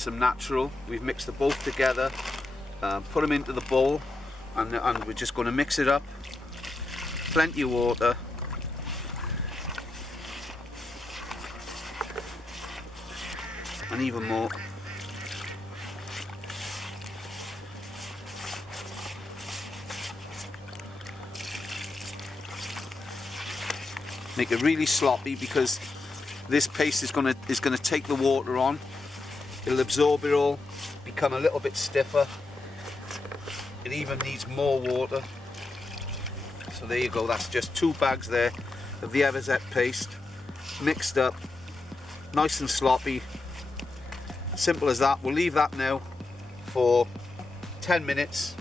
some natural. We've mixed the both together, put them into the bowl, and we're just going to mix it up. Plenty of water. And even more. Make it really sloppy, because this paste is gonna take the water on. It'll absorb it all, become a little bit stiffer. It even needs more water. So there you go, that's just 2 bags there of the Evezet paste, mixed up, nice and sloppy. Simple as that. We'll leave that now for 10 minutes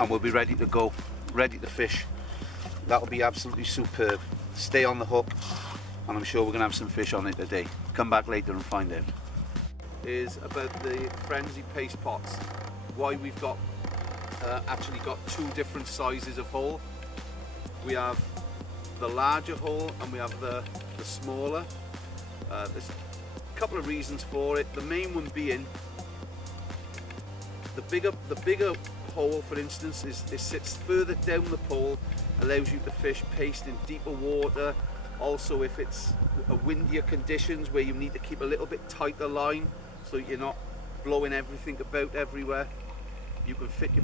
and we'll be ready to go, ready to fish. That'll be absolutely superb. Stay on the hook, and I'm sure we're gonna have some fish on it today. Come back later and find out. Is about the Frenzee paste pots. Why we've got actually got 2 different sizes of hole. We have the larger hole and we have the smaller. There's a couple of reasons for it. The main one being the bigger hole, for instance, it sits further down the pole, allows you to fish paste in deeper water. Also, if it's a windier conditions where you need to keep a little bit tighter line so you're not blowing everything about everywhere, you can sit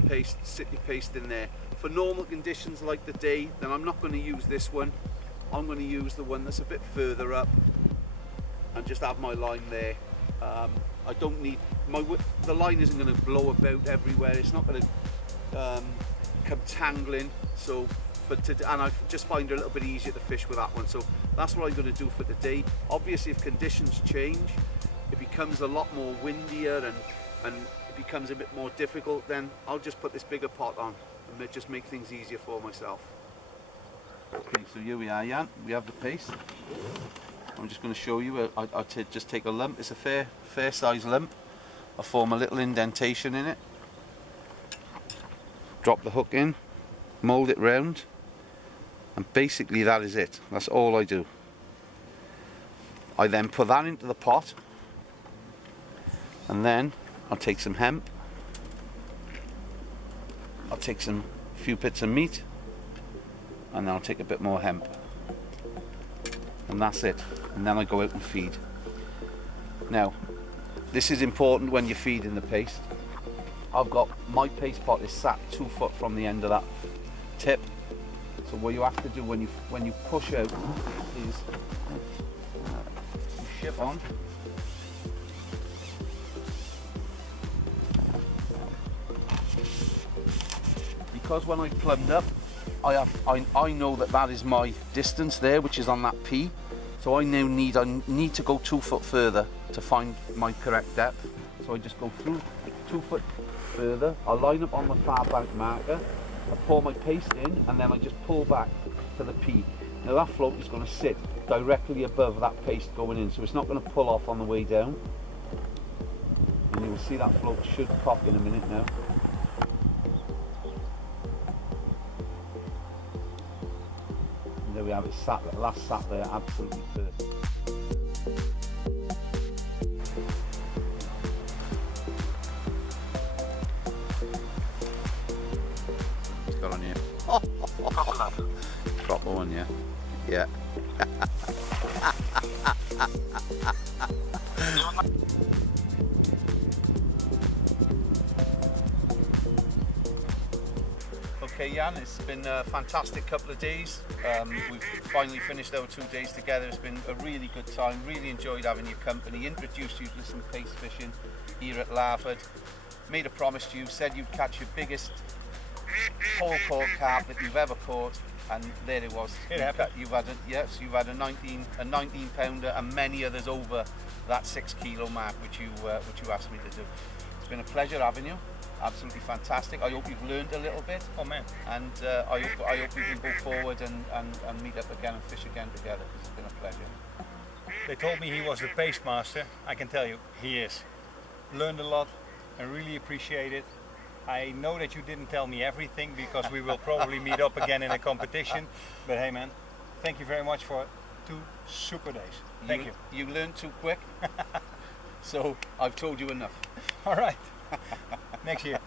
your paste in there. For normal conditions like the day, then I'm not going to use this one. I'm going to use the one that's a bit further up and just have my line there. I don't need the line isn't going to blow about everywhere. It's not going to come tangling. So and I just find it a little bit easier to fish with that one. So that's what I'm going to do for today. Obviously, if conditions change, it becomes a lot more windier and it becomes a bit more difficult, then I'll just put this bigger pot on and just make things easier for myself. Okay, so here we are, Jan. We have the paste. I'm just going to show you. I'll just take a lump. It's a fair size lump. I'll form a little indentation in it. Drop the hook in, mould it round, and basically that is it. That's all I do. I then put that into the pot, and then I'll take some hemp. I'll take a few bits of meat, and then I'll take a bit more hemp. And that's it. And then I go out and feed. Now, this is important when you're feeding the paste. I've got my paste pot is sat 2 foot from the end of that tip. So what you have to do when you push out is you ship on. Because when I plumbed up, I know that is my distance there, which is on that P. So I now need to go 2 foot further to find my correct depth. So I just go through 2 foot further. I line up on my far bank marker. I pour my paste in, and then I just pull back to the P. Now that float is going to sit directly above that paste going in, so it's not going to pull off on the way down. And you will see that float should pop in a minute now. There we have it, sat there absolutely perfect. What's got on here? Proper one, yeah. Yeah. Okay, Jan, it's been a fantastic couple of days. We've finally finished our 2 days together. It's been a really good time. Really enjoyed having your company. Introduced you to some paste fishing here at Larford. Made a promise to you, said you'd catch your biggest whole caught carp that you've ever caught, and there it was. You've had a 19 pounder and many others over that 6 kilo mark, which you asked me to do. It's been a pleasure having you. Absolutely fantastic. I hope you've learned a little bit. Oh man! And I hope we can go forward and meet up again and fish again together. It's been a pleasure. They told me he was the paste master. I can tell you, he is. Learned a lot and really appreciate it. I know that you didn't tell me everything because we will probably meet up again in a competition. But hey man, thank you very much for 2 super days. Thank you. You learned too quick. So I've told you enough. All right. Next year.